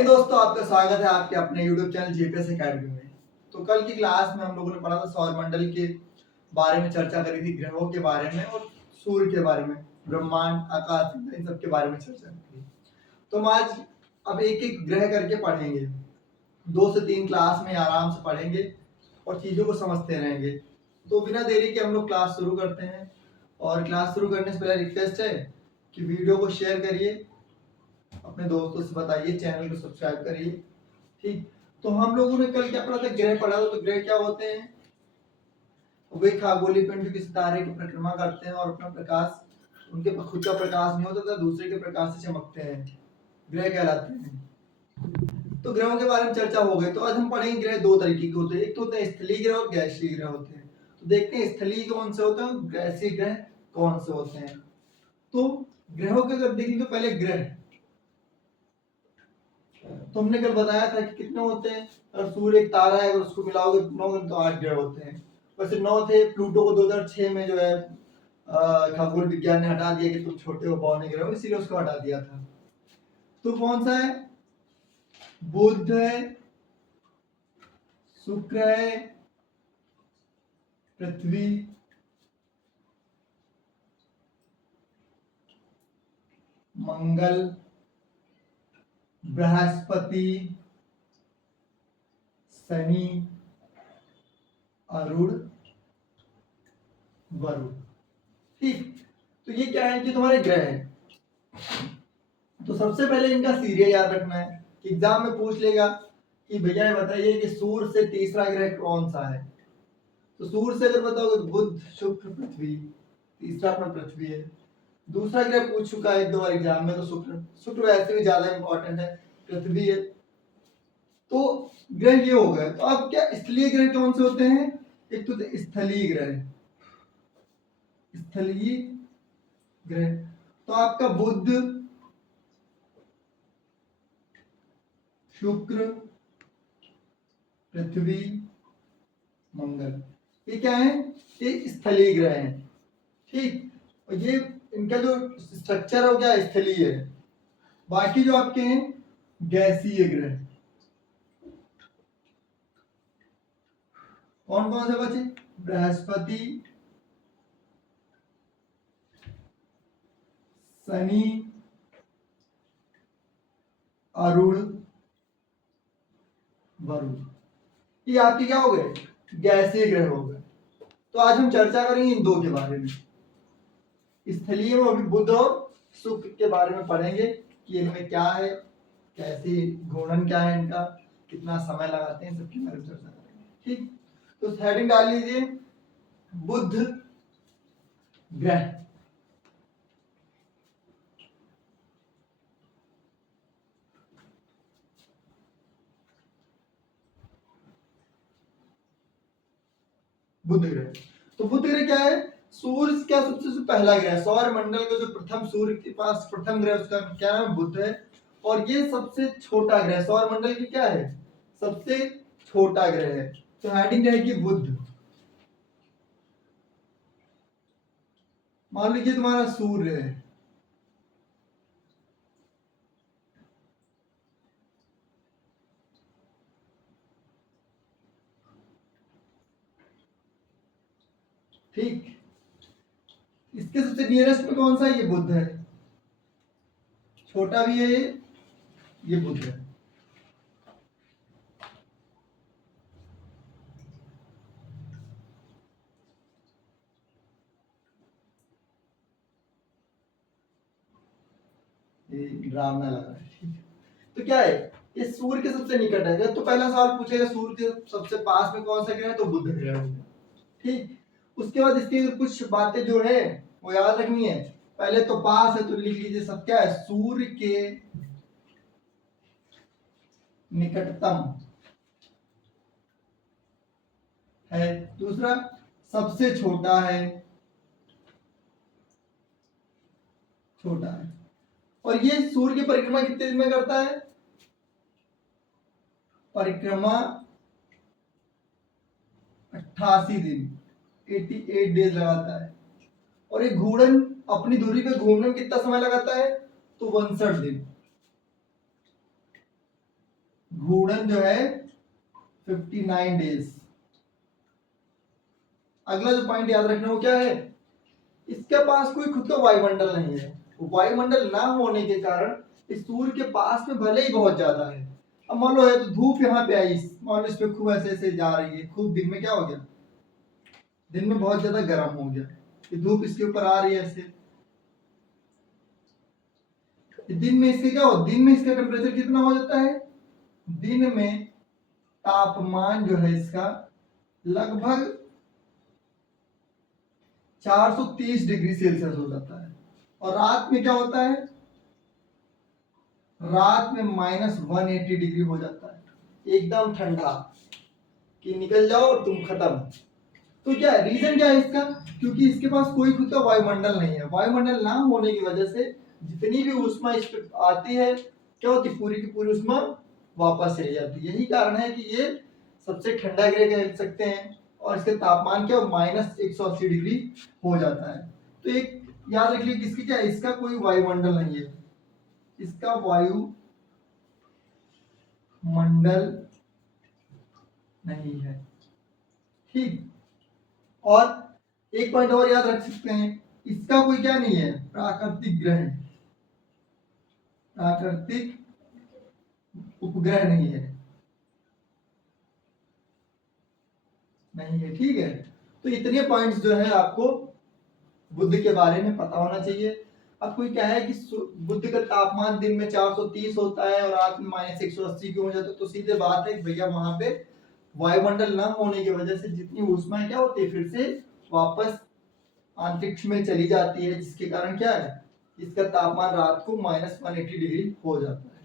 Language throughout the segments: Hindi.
हाय दोस्तों, आपका स्वागत है आपके अपने YouTube चैनल जीपीएस एकेडमी में। तो कल की क्लास में हम लोगों ने पढ़ा था सौरमंडल के बारे में, चर्चा करी थी ग्रहों के बारे में और सूर्य के बारे में, ब्रह्मांड, आकाश, इन सब के बारे में चर्चा करी। तो हम आज अब एक एक ग्रह करके पढ़ेंगे, 2 से 3 क्लास में आराम से पढ़ेंगे और चीजों को समझते रहेंगे। तो बिना देरी के हम लोग क्लास शुरू करते हैं। और क्लास शुरू करने से पहले रिक्वेस्ट है कि वीडियो को शेयर करिए, अपने दोस्तों से बताइए, चैनल को सब्सक्राइब करिए। ठीक, तो हम लोगों ने कल क्या पढ़ा था? ग्रह पढ़ा था। तो ग्रह क्या होते हैं? वे खगोलीय पिंड जो कि सितारे की परिक्रमा करते हैं और अपना प्रकाश, उनके खुद का प्रकाश नहीं होता, दूसरे के प्रकाश से चमकते हैं, ग्रह कहलाते हैं। तो ग्रहों के बारे में चर्चा हो गई। तो आज हम पढ़ेंगे ग्रह 2 तरीके के होते हैं। एक तो होते हैं स्थलीय ग्रह और गैसीय ग्रह होते हैं। तो देखते हैं स्थलीय कौन से होते हैं, गैसीय ग्रह कौन से होते हैं। तो ग्रहों के अगर देखेंगे तो पहले ग्रह, तो हमने कल बताया था कि कितने होते हैं। अगर सूर्य एक तारा है, अगर उसको मिलाओगे 9 तो 8 ग्रह होते हैं। वैसे 9 थे, प्लूटो को 2006 में जो है खगोल विज्ञान ने हटा दिया कि तुम छोटे हो, बौने ग्रह हो, इसीलिए उसको हटा दिया था। तो कौन सा है? बुध है, शुक्र है, पृथ्वी, मंगल, बृहस्पति, शनि, अरुण, वरुण। ठीक, तो ये क्या है कि तुम्हारे ग्रह हैं। तो सबसे पहले इनका सीरियल याद रखना है कि एग्जाम में पूछ लेगा कि भैया ये बताइए कि सूर्य से तीसरा ग्रह कौन सा है। तो सूर्य से अगर बताओगे बुध, शुक्र, पृथ्वी, तीसरा अपना पृथ्वी है। दूसरा ग्रह पूछ चुका है 1-2 बार एग्जाम में, तो शुक्र वैसे भी ज्यादा इंपॉर्टेंट है, पृथ्वी है। तो ग्रह ये हो गए। तो अब क्या स्थलीय ग्रह कौन से होते हैं? एक तो स्थलीय ग्रह, स्थलीय ग्रह तो आपका बुध, शुक्र, पृथ्वी, मंगल, ये क्या है? ये स्थलीय ग्रह हैं। ठीक, और ये इनका जो स्ट्रक्चर हो गया स्थलीय है। बाकी जो आपके हैं गैसीय ग्रह, कौन कौन से बचे? बृहस्पति, शनि, अरुण, वरुण, ये आपके क्या हो गए? गैसीय ग्रह हो गए। तो आज हम चर्चा करेंगे इन 2 के बारे में। स्थलीय में अभी बुध और शुक्र के बारे में पढ़ेंगे कि इनमें क्या है, कैसे घूर्णन क्या है इनका, कितना समय लगाते हैं, सबके बारे में चर्चा करेंगे। ठीक, तो हेडिंग डाल लीजिए बुध ग्रह। बुध ग्रह, तो बुध ग्रह क्या है? सूर्य का सबसे पहला ग्रह, सौर मंडल का जो प्रथम सूर्य के पास प्रथम ग्रह, उसका क्या नाम है? बुध है। और ये सबसे छोटा ग्रह, सौर मंडल की क्या है? सबसे छोटा ग्रह है। तो हेडिंग रहेगी बुध। मान लीजिए तुम्हारा सूर्य है, ठीक, इसके सबसे नियरेस्ट में कौन सा है? ये बुध है। छोटा भी है ये बुध है। ये ड्रामा लग रहा है। ठीक है, तो क्या है? ये सूर्य के सबसे निकट है। तो पहला सवाल पूछेगा सूर्य के सबसे पास में कौन सा ग्रह है, तो बुध ग्रह हो गया। ठीक, उसके बाद इसकी कुछ बातें जो है वो याद रखनी है। पहले तो पास है, तो लिख लीजिए सब क्या है? सूर्य के निकटतम है। दूसरा, सबसे छोटा है, छोटा है। और ये सूर्य की परिक्रमा कितने दिन में करता है? परिक्रमा 88 दिन, 88 डेज लगाता है। और ये घूर्णन, अपनी दूरी पे घूमने में कितना समय लगाता है? तो 62 दिन। घूर्णन जो है 59 डेज। अगला जो पॉइंट याद रखना वो क्या है, इसके पास कोई खुद का वायुमंडल नहीं है। वायुमंडल ना होने के कारण इस सूर्य के पास में भले ही बहुत ज्यादा है, अब मान लो है तो धूप यहाँ पे आई, मान लो इस पे खूब ऐसे ऐसे जा रही है, खूब दिन में क्या हो गया, दिन में बहुत ज्यादा गर्म हो गया, ये धूप इसके ऊपर आ रही है ऐसे, दिन में इसके क्या हो, दिन में इसका टेम्परेचर कितना हो जाता है, दिन में तापमान जो है इसका लगभग 430 डिग्री सेल्सियस हो जाता है। और रात में क्या होता है, रात में -180 डिग्री हो जाता है, एकदम ठंडा कि निकल जाओ और तुम खत्म। तो क्या रीजन क्या है इसका, क्योंकि इसके पास कोई खुद का वायुमंडल नहीं है। वायुमंडल ना होने की वजह से जितनी भी ऊष्मा इस पे आती है क्या होती, पूरी की पूरी ऊष्मा वापस चली जाती है। यही कारण है कि ये सबसे ठंडा ग्रह कह सकते हैं, और इसके तापमान क्या -180 डिग्री हो जाता है। तो एक याद रखिए किसकी क्या, इसका कोई वायुमंडल नहीं है, इसका वायु मंडल नहीं है, ठीक। और एक पॉइंट और याद रख सकते हैं, इसका कोई क्या नहीं है, प्राकृतिक ग्रह, प्राकृतिक उपग्रह नहीं है, नहीं है, ठीक है। तो इतने पॉइंट्स जो है आपको बुध के बारे में पता होना चाहिए। अब कोई क्या है कि बुध का तापमान दिन में 430 होता है और रात में -180 क्यों हो जाता है, तो सीधे बात है कि भैया वहां पे वायुमंडल न होने की वजह से जितनी ऊष्मा क्या होती है फिर से वापस अंतरिक्ष में चली जाती है, जिसके कारण क्या है, इसका तापमान रात को -180 डिग्री हो जाता है।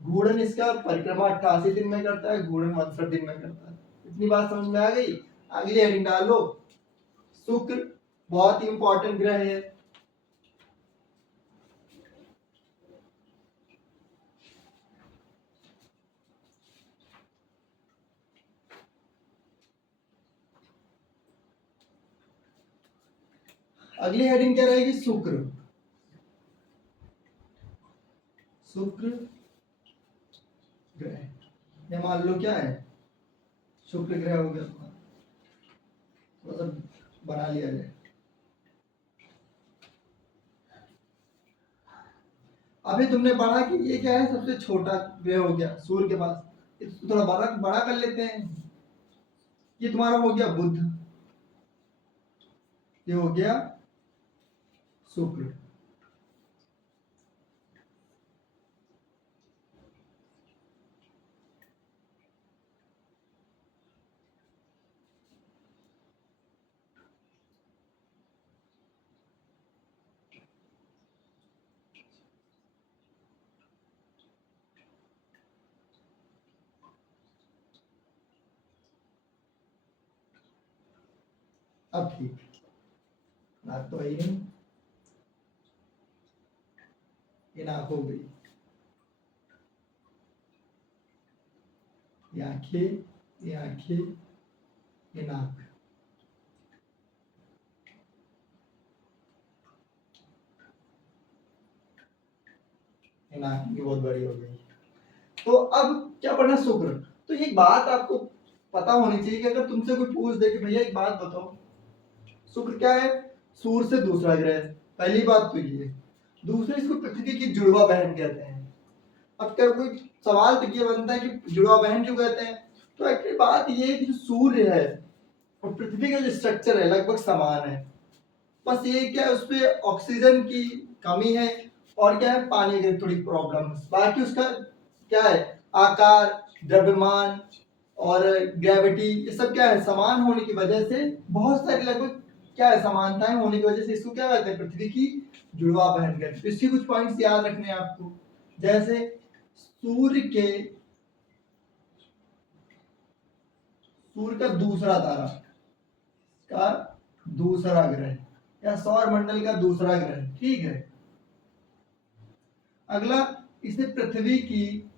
घूर्णन इसका परिक्रमा 88 दिन में करता है, घूर्णन 62 दिन में करता है। इतनी बात समझ में आ गई। अगली हेडिंग डाल लो, शुक्र बहुत ही इंपॉर्टेंट ग्रह है। अगली हेडिंग क्या रहेगी, शुक्र। शुक्र ग्रह, ये मान लो क्या है, शुक्र ग्रह हो गया, मतलब बना लिया जाए। अभी तुमने पढ़ा कि ये क्या है, सबसे छोटा ग्रह हो गया सूर्य के पास, इसको थोड़ा बड़ा बड़ा कर लेते हैं। ये तुम्हारा हो गया बुध, ये हो गया शुक्र। अब ठीक, नाक तो है ही नहीं, ये नाक हो गई, ये आंखें, ये आंखें, ये नाक, ये नाक भी बहुत बड़ी हो गई। तो अब क्या पढ़ना, शुक्र। तो एक बात आपको पता होनी चाहिए कि अगर तुमसे कोई पूछ दे कि भैया एक बात बताओ, शुक्र क्या है, सूर्य से दूसरा ग्रह है, पहली बात तो ये। दूसरे इसको पृथ्वी की जुड़वा बहन कहते हैं। अब क्या कोई सवाल तो ये बनता है कि जुड़वा बहन क्यों कहते हैं, तो एक्चुअली बात ये है कि जो सूर्य है और पृथ्वी का जो स्ट्रक्चर है लगभग समान है, बस ये क्या है उसपे ऑक्सीजन की कमी है और क्या है पानी की थोड़ी प्रॉब्लम, बाकी उसका क्या है आकार, द्रव्यमान और ग्रेविटी ये सब क्या है समान होने की वजह से, बहुत सारी लगभग क्या है समानताएं होने की वजह से इसको क्या कहते हैं, पृथ्वी की जुड़वा बहन कहते हैं। तो इसके कुछ पॉइंट्स याद रखने हैं आपको, जैसे सूर्य का दूसरा तारा का दूसरा ग्रह या सौर मंडल का दूसरा ग्रह, ठीक है। अगला, इसे पृथ्वी की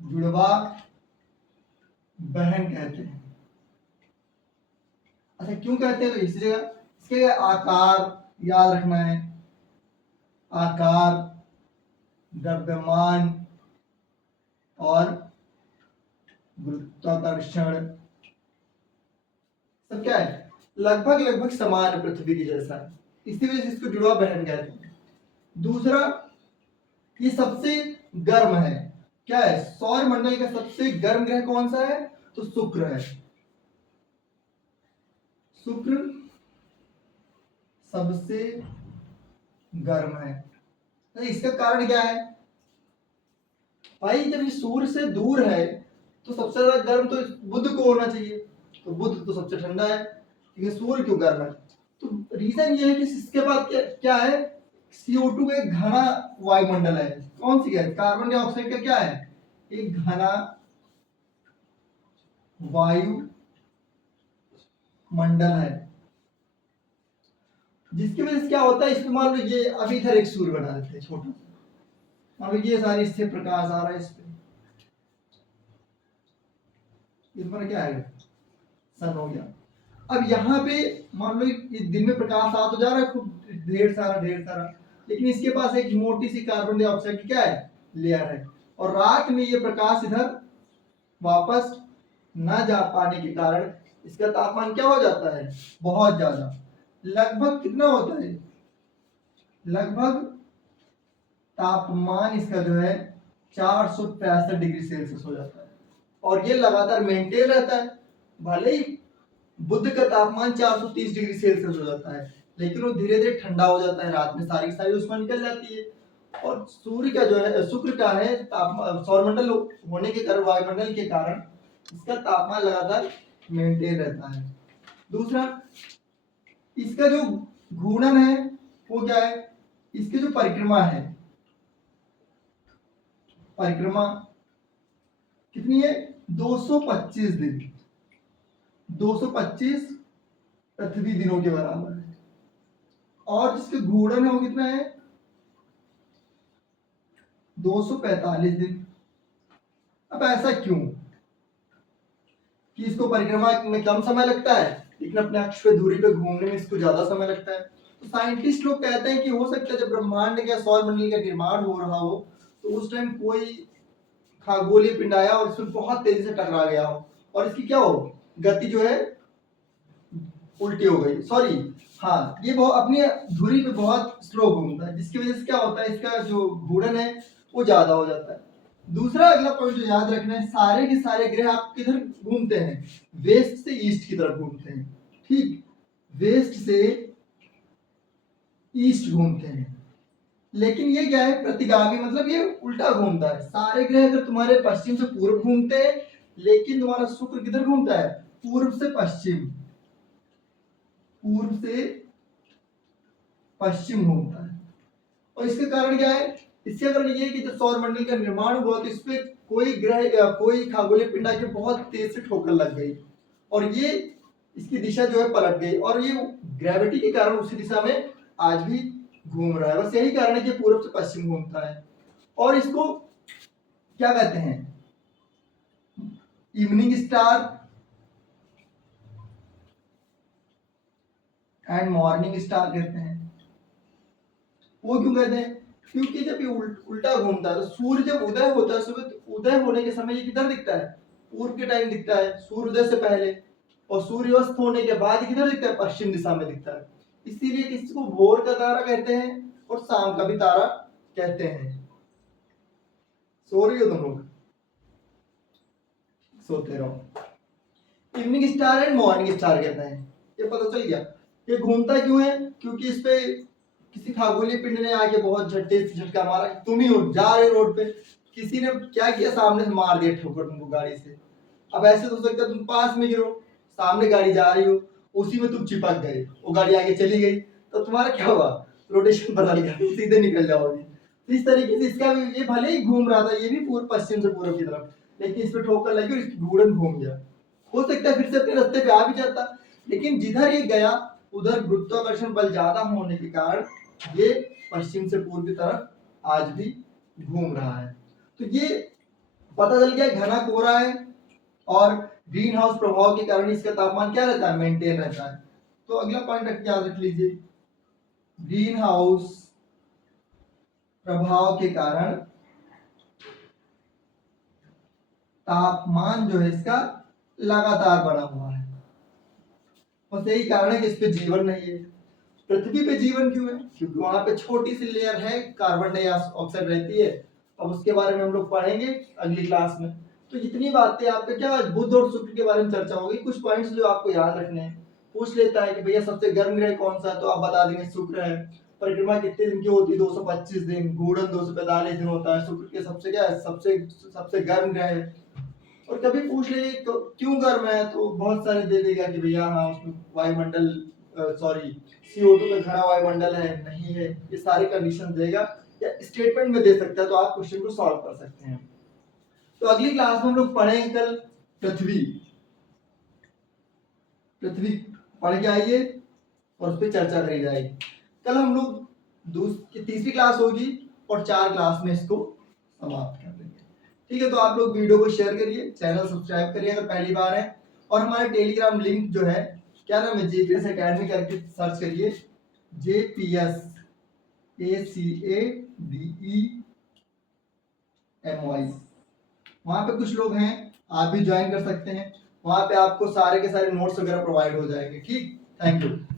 जुड़वा बहन कहते हैं। अच्छा क्यों कहते हैं, तो इसी जगह इसके आकार याद रखना है, आकार, द्रव्यमान और गुरुत्वाकर्षण सब क्या है, लगभग लगभग समान है, पृथ्वी की जैसा है, इसी वजह से इसको जुड़वा बहन कहते हैं। दूसरा, ये सबसे गर्म है, क्या है, सौर मंडल का सबसे गर्म ग्रह कौन सा है, तो शुक्र है। शुक्र सबसे गर्म है। तो इसका कारण क्या है भाई, जब ये सूर्य से दूर है तो सबसे ज्यादा गर्म तो बुध को होना चाहिए, तो बुध तो सबसे ठंडा है, ये सूर्य क्यों गर्म है, तो रीजन ये है कि इसके बाद क्या है, CO2 एक घना वायुमंडल है। कौन सी गैस, कार्बन डाइऑक्साइड का क्या है, एक घना वायु मंडल है, जिसकी वजह से क्या होता है, इसमें मान लो ये अभी इधर एक सूर्य बना देते हैं छोटा सा, मान लो ये सारी इससे प्रकाश आ रहा है, इस पर क्या है, सन हो गया। अब यहाँ पे मान लो दिन में प्रकाश आ तो जा रहा है खूब ढेर सारा, लेकिन इसके पास एक मोटी सी कार्बन डाइऑक्साइड की क्या है, लेयर है, और रात में ये प्रकाश इधर वापस ना जा पाने के कारण इसका तापमान क्या हो जाता है, बहुत ज्यादा, लगभग कितना होता है, लगभग तापमान इसका जो है 465 डिग्री सेल्सियस हो जाता है, और ये लगातार मेंटेन रहता है। भले ही बुध का तापमान 430 डिग्री सेल्सियस हो जाता है, लेकिन वो धीरे धीरे ठंडा हो जाता है, रात में सारी की सारी उसमें निकल जाती है, और सूर्य का जो है, शुक्र का है तापमान, सौरमंडल होने के कारण, वायुमंडल के कारण इसका तापमान लगातार मेंटेन रहता है। दूसरा, इसका जो घूर्णन है वो क्या है, इसकी जो परिक्रमा है, परिक्रमा कितनी है, 225 दिन, 225 पृथ्वी दिनों के बराबर है, और जिसके घूर्णन है वो कितना है, 245 दिन। अब ऐसा क्यों कि इसको परिक्रमा में कम समय लगता है, लेकिन अपने अक्ष पे दूरी पे घूमने में इसको ज्यादा समय लगता है। तो साइंटिस्ट लोग कहते हैं कि हो सकता है जब ब्रह्मांड या सौर मंडल का निर्माण हो रहा हो तो उस टाइम कोई खगोलीय पिंड आया और इसमें बहुत तेजी से टकरा गया हो, और इसकी क्या हो, गति जो है उल्टी हो गई, सॉरी, हाँ, ये बहुत अपनी धुरी पे बहुत स्लो घूमता है, जिसकी वजह से क्या होता है, इसका जो घूर्णन है वो ज्यादा हो जाता है। दूसरा अगला पॉइंट जो याद रखना है, सारे के सारे ग्रह आप किधर घूमते हैं, वेस्ट से ईस्ट की तरफ घूमते हैं, ठीक, वेस्ट से ईस्ट घूमते हैं, लेकिन ये क्या है, प्रतिगामी, मतलब ये उल्टा घूमता है। सारे ग्रह अगर तुम्हारे पश्चिम से पूर्व घूमते हैं, लेकिन तुम्हारा शुक्र किधर घूमता है, पूर्व से पश्चिम, पूर्व से पश्चिम घूमता है। और इसके कारण क्या है, इसके कारण ये है कि जब सौर मंडल का निर्माण हुआ तो इसपे कोई ग्रह या कोई खगोलीय पिंड आके बहुत तेज से ठोकर लग गई, और ये इसकी दिशा जो है पलट गई, और ये ग्रेविटी के कारण उसी दिशा में आज भी घूम रहा है। बस यही कारण है कि पूर्व से पश्चिम घूमता है। और इसको क्या कहते हैं, evening star and morning star कहते हैं। वो क्यों कहते हैं, क्योंकि जब ये उल्टा घूमता है तो सूर्य जब उदय होता है, सुबह उदय होने के समय ये किधर दिखता है, पूर्व के टाइम दिखता है, सूर्योदय से पहले, और सूर्यास्त होने के बाद किधर दिखता है, पश्चिम दिशा में दिखता है। इसीलिए किसी को भोर का तारा कहते हैं और शाम का भी तारा कहते हैं। सो रही हो तुम लोग, सोते रहो। Evening star and morning star कहते हैं, ये पता चल गया। ये घूमता क्यों है, क्योंकि इस पे किसी खगोलीय पिंड ने आके बहुत झटका मारा, तुम ही हो जा रहे रोड पे, किसी ने क्या किया, सामने से मार दिया ठोकर तुमको गाड़ी से। अब ऐसे तो हो सकता है तुम पास में गिरो, सामने गाड़ी जा रही हो, उसी में तुम चिपक गए, वो गाड़ी आगे चली गई, तो तुम्हारा क्या हुआ, रोटेशन बदल गया, सीधे निकल जाओगे। तो इस तरीके से इसका भी, ये भले ही घूम रहा था, ये भी पूर्व पश्चिम से पूर्व की तरफ, लेकिन इस पे ठोकर लगी और इसकी घूर्णन घूम गया। हो सकता है फिर से अपने रास्ते पे आ भी जाता, लेकिन जिधर ये गया उधर गुरुत्वाकर्षण बल ज्यादा होने के कारण ये पश्चिम से पूर्व की तरफ आज भी घूम रहा है। तो ये पता चल गया, घना कोहरा है और ग्रीन हाउस प्रभाव के कारण इसका तापमान क्या रहता है, मेंटेन रहता है। तो अगला पॉइंट याद रख लीजिए, ग्रीन हाउस प्रभाव के कारण तापमान जो है इसका लगातार बढ़ा हुआ है। बस यही कारण है कि इस पे जीवन नहीं है। पृथ्वी पे जीवन क्यों है? क्योंकि वहां पे छोटी सी लेयर है, कार्बन डाइऑक्साइड रहती है। अब उसके बारे में हम लोग पढ़ेंगे अगली क्लास में। तो जितनी बातें आपके क्या बुध और शुक्र के बारे में चर्चा होगी, कुछ पॉइंट्स जो आपको याद रखने हैं। पूछ लेता है कि भैया सबसे गर्म ग्रह कौन सा है, तो आप बता देंगे शुक्र है। परिक्रमा कितने दिन की होती है? 225 दिन। घूर्णन 245 दिन होता है। शुक्र के सबसे क्या है, सबसे सबसे गर्म ग्रह है। और कभी पूछ ले तो क्यों गर्म है, तो बहुत सारे दे देगा कि भैया हाँ उसमें वायुमंडल सॉरी CO2 का घना वायुमंडल है, नहीं है, ये सारी कंडीशन देगा या स्टेटमेंट में दे सकता है, तो आप क्वेश्चन को सॉल्व कर सकते हैं। तो अगली क्लास में हम लोग पढ़ेंगे कल पृथ्वी। पृथ्वी पढ़ के आइए और उस पर चर्चा करी जाएगी। कल हम लोग तीसरी क्लास होगी और 4 क्लास में इसको समाप्त कर देंगे। ठीक है, तो आप लोग वीडियो को शेयर करिए, चैनल सब्सक्राइब करिए अगर पहली बार है, और हमारे टेलीग्राम लिंक जो है, क्या नाम है, JPS Academy करके सर्च करिए, JPS ACADEMY। वहां पे कुछ लोग हैं, आप भी ज्वाइन कर सकते हैं। वहां पे आपको सारे के सारे नोट्स वगैरह प्रोवाइड हो जाएंगे। ठीक, थैंक यू।